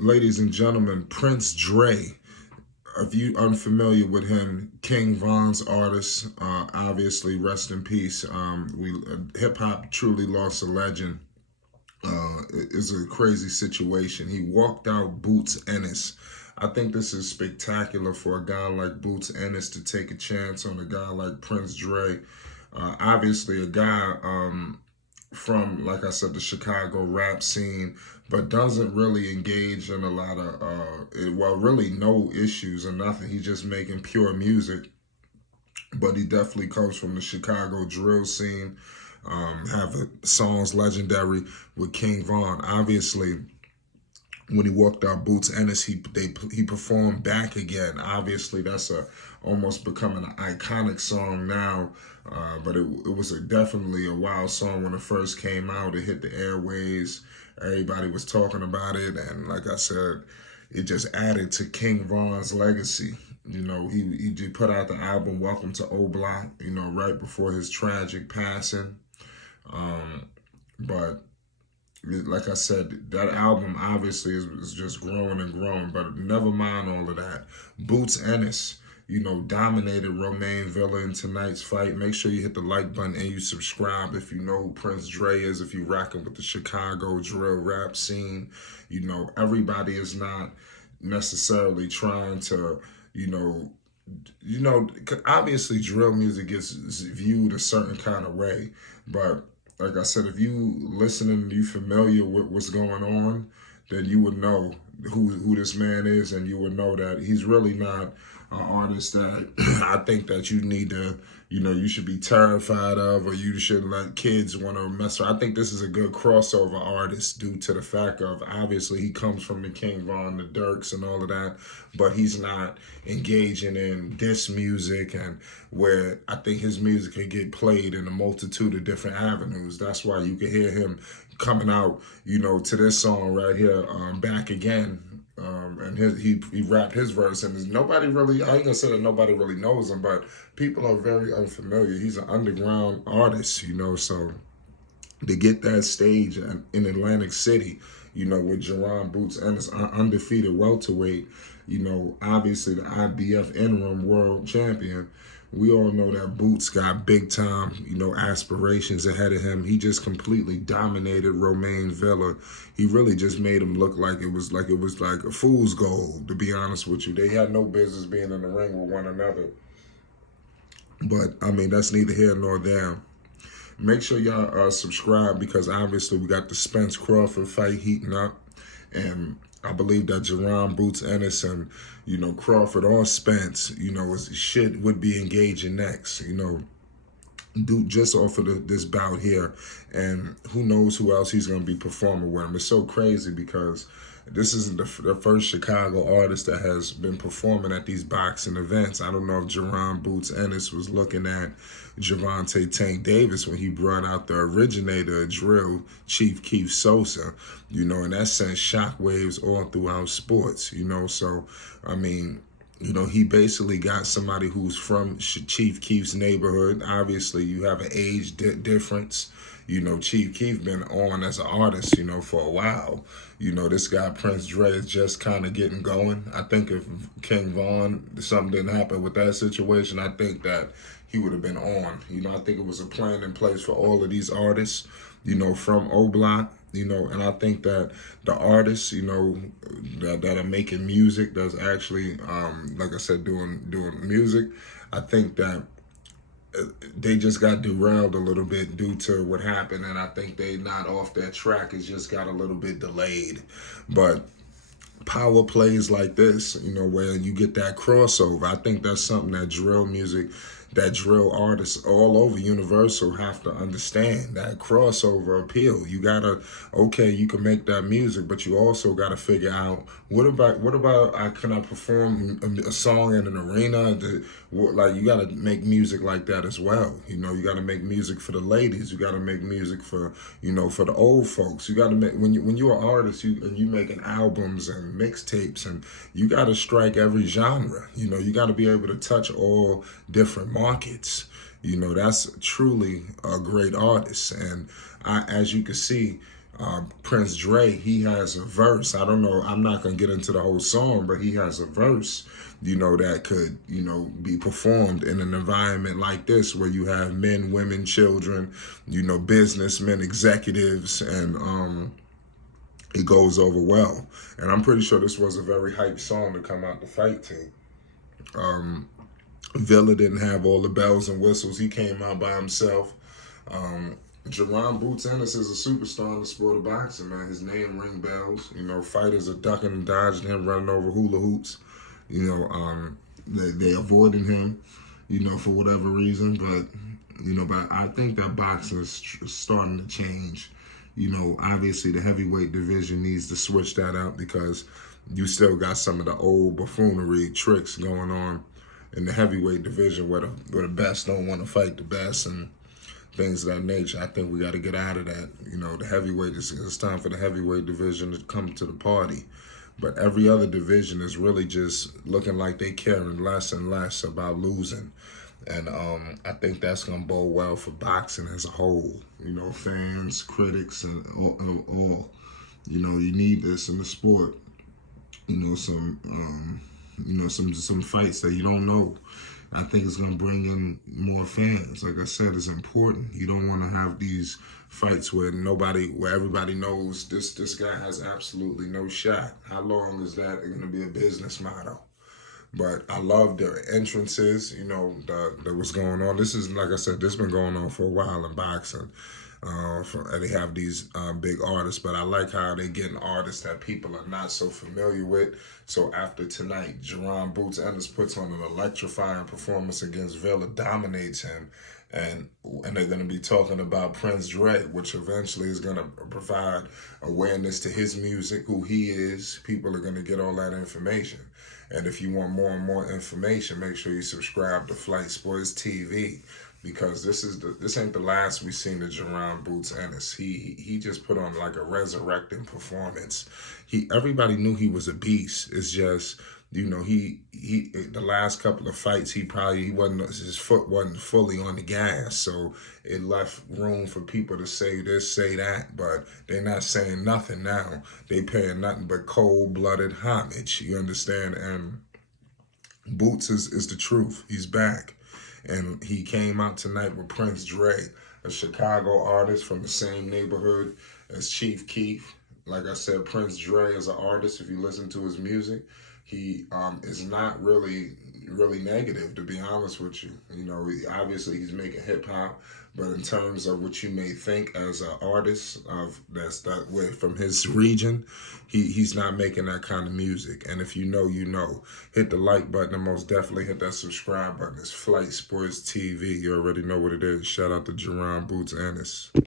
Ladies and gentlemen, Prince Dre. If you unfamiliar with him, King Von's artist, obviously rest in peace. We Hip hop truly lost a legend. It's a crazy situation. He walked out Boots Ennis. I think this is spectacular for a guy like Boots Ennis to take a chance on a guy like Prince Dre. Obviously, a guy from, like I said, the Chicago rap scene, but doesn't really engage in a lot of, really no issues or nothing. He's just making pure music, but he definitely comes from the Chicago drill scene. Have songs legendary with King Von. Obviously, when he walked out Boots Ennis, he performed Back Again. Obviously, that's almost becoming an iconic song now. But it was definitely a wild song when it first came out. It hit the airways. Everybody was talking about it, and like I said, it just added to King Von's legacy. You know, he put out the album Welcome to O Block, you know, right before his tragic passing. But like I said, that album obviously is just growing and growing, but never mind all of that. Boots Ennis, you know, dominated Romaine Villa in tonight's fight. Make sure you hit the like button and you subscribe if you know who Prince Dre is, if you rocking with the Chicago drill rap scene. You know, everybody is not necessarily trying to, obviously drill music is viewed a certain kind of way, but like I said, if you listening and you familiar with what's going on, then you would know who this man is, and you would know that he's really not an artist that I think that you need to, you should be terrified of, or you shouldn't let kids want to mess with. I think this is a good crossover artist due to the fact of, obviously, he comes from the King Von, the Dirks, and all of that, but he's not engaging in diss music, and where I think his music can get played in a multitude of different avenues. That's why you can hear him coming out, to this song right here, Back Again. And he rapped his verse, and there's nobody really, I ain't gonna say that nobody really knows him, but people are very unfamiliar. He's an underground artist, so to get that stage in Atlantic City, with Jaron Boots Ennis, undefeated welterweight, obviously the IBF interim world champion. We all know that Boots got big time, aspirations ahead of him. He just completely dominated Romaine Villa. He really just made him look like it was like a fool's gold, to be honest with you. They had no business being in the ring with one another. But I mean, that's neither here nor there. Make sure y'all subscribe, because obviously we got the Spence Crawford fight heating up, and I believe that Jaron Boots Ennis and Crawford or Spence, shit would be engaging next, do just off of this bout here, and who knows who else he's gonna be performing with him. It's so crazy because this isn't the first Chicago artist that has been performing at these boxing events. I don't know if Jaron Boots Ennis was looking at Gervonta Tank Davis when he brought out the originator of drill, Chief Keef Sosa, and that sent shockwaves all throughout sports, so, I mean, he basically got somebody who's from Chief Keef's neighborhood. Obviously, you have an age difference. Chief Keef been on as an artist, for a while. This guy, Prince Dre, is just kind of getting going. I think if King Von, something didn't happen with that situation, I think that he would have been on. I think it was a plan in place for all of these artists, from O Block. And I think that the artists, that are making music, that's actually, like I said, doing music, I think that they just got derailed a little bit due to what happened, and I think they not off that track. It's just got a little bit delayed. But power plays like this, where you get that crossover, I think that's something that drill artists all over Universal have to understand, that crossover appeal. You gotta, okay, you can make that music, but you also gotta figure out, what about can I perform a song in an arena? You gotta make music like that as well. You gotta make music for the ladies. You gotta make music for, for the old folks. You gotta make, when you're an artist, you making albums and mixtapes, and you gotta strike every genre. You gotta be able to touch all different markets. That's truly a great artist. And as you can see, Prince Dre, he has a verse. I don't know. I'm not gonna get into the whole song, but he has a verse, that could, be performed in an environment like this where you have men, women, children, businessmen, executives, and it goes over well. And I'm pretty sure this was a very hype song to come out the fight team. Villa didn't have all the bells and whistles. He came out by himself. Jaron Boots Ennis is a superstar in the sport of boxing, man. His name ring bells. Fighters are ducking and dodging him, running over hula hoops. They avoiding him, for whatever reason. But I think that boxing is starting to change. Obviously the heavyweight division needs to switch that out because you still got some of the old buffoonery tricks going on in the heavyweight division where the best don't want to fight the best and things of that nature. I think we got to get out of that. The heavyweight, it's time for the heavyweight division to come to the party. But every other division is really just looking like they caring less and less about losing. And I think that's going to bode well for boxing as a whole. Fans, critics, and all. You need this in the sport. Some fights that you don't know. I think it's going to bring in more fans. Like I said, it's important. You don't want to have these fights where everybody knows this guy has absolutely no shot. How long is that going to be a business model? But I love the entrances, that was going on. This is, like I said, this has been going on for a while in boxing. And they have these big artists, but I like how they getting artists that people are not so familiar with. So after tonight, Jaron Boots Ennis puts on an electrifying performance against Villa, dominates him, and they're going to be talking about Prince Dre, which eventually is going to provide awareness to his music, who he is. People are going to get all that information. And if you want more and more information, make sure you subscribe to Flight Sports TV. Because this ain't the last we seen of Jaron Boots Ennis. He just put on like a resurrecting performance. Everybody knew he was a beast. It's just the last couple of fights his foot wasn't fully on the gas, so it left room for people to say this, say that, but they're not saying nothing now. They paying nothing but cold-blooded homage. You understand? And Boots is the truth. He's back. And he came out tonight with Prince Dre, a Chicago artist from the same neighborhood as Chief Keef. Like I said, Prince Dre is an artist. If you listen to his music, he is not really negative, to be honest with you. Obviously he's making hip hop, but in terms of what you may think as an artist that's that way from his region, he's not making that kind of music. And if you know, hit the like button and most definitely hit that subscribe button. It's Flight Sports TV. You already know what it is. Shout out to Jaron Boots Ennis.